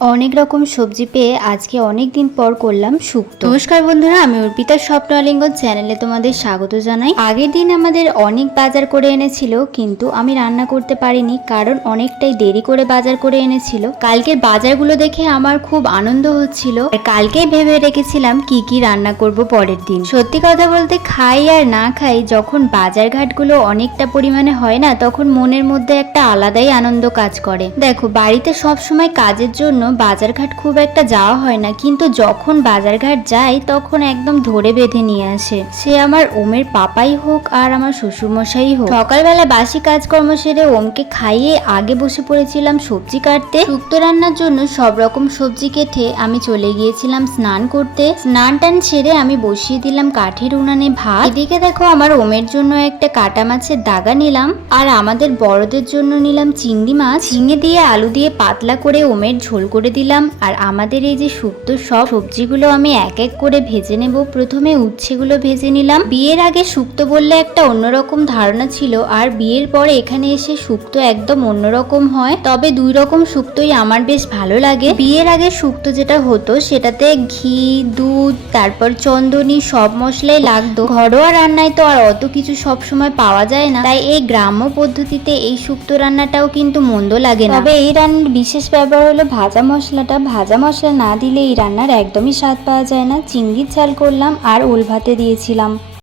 অনেক রকম সবজি পেয়ে আজকে অনেক দিন পর করলাম শুক্তো। নমস্কার বন্ধুরা, আমি অর্পিতার স্বপ্ন আলিঙ্গন চ্যানেলে তোমাদের স্বাগত জানাই। আগের দিন আমাদের অনেক বাজার করে এনেছিল, কিন্তু আমি রান্না করতে পারিনি কারণ অনেকটাই দেরি করে বাজার করে এনেছিল। কালকের বাজারগুলো দেখে আমার খুব আনন্দ হচ্ছিল, আর কালকেই ভেবে রেখেছিলাম কি কি রান্না করব পরের দিন। সত্যি কথা বলতে, খাই আর না খাই, যখন বাজার ঘাটগুলো অনেকটা পরিমাণে হয় না, তখন মনের মধ্যে একটা আলাদাই আনন্দ কাজ করে। দেখো, বাড়িতে সব সময় কাজের জন্য বাজারঘাট খুব একটা যাওয়া হয় না, কিন্তু যখন বাজারঘাট যাই তখন একদম ধরে বেঁধে নিয়ে আসে, সে আমার ওমের পাপাই হোক আর আমার শ্বশুরমশাই হোক। সকালবেলা বাসি কাজকর্ম সেরে ওমকে খাইয়ে আগে বসে পড়েছিলাম সবজি কাটতে। শুক্তো রান্নার জন্য সব রকম সবজি কেটে আমি চলে গিয়েছিলাম স্নান করতে। স্নান টান সেরে আমি বসিয়ে দিলাম কাঠের উনানে ভাত। এদিকে দেখো, আমার ওমের জন্য একটা কাটা মাছের দাগা নিলাম, আর আমাদের বড়দের জন্য নিলাম চিংড়ি মাছ। ঝিঙে দিয়ে আলু দিয়ে পাতলা করে ওমের ঝোল করে দিলাম। আর আমাদের এই যে শুক্তো সব সবজিগুলো আমি এক এক করে ভেজে নেব। প্রথমে উচ্ছেগুলো ভেজে নিলাম। বিয়ের আগে শুক্তো বললে একটা অন্যরকম ধারণা ছিল, আর বিয়ের পরে এখানে এসে শুক্তো একদম অন্যরকম হয়। তবে দুই রকম শুক্তোই আমার বেশ ভালো লাগে। বিয়ের আগে শুক্তো যেটা হতো সেটাতে ঘি, দুধ, তারপর চন্দনী সব মশলাই লাগতো। ঘরোয়া রান্নায় তো আর অত কিছু সব সময় পাওয়া যায় না, তাই এই গ্রাম্য পদ্ধতিতে এই শুক্তো রান্নাটাও কিন্তু মন্দ লাগে না। তবে এই রান্নার বিশেষ ব্যাপার হলো ভাজা মশলাটা। ভাজা মশলা না দিলে এই রান্নার একদমই স্বাদ পাওয়া যায় না। চিংড়ির ঝাল করলাম আর ওল ভাতে দিয়েছিলাম।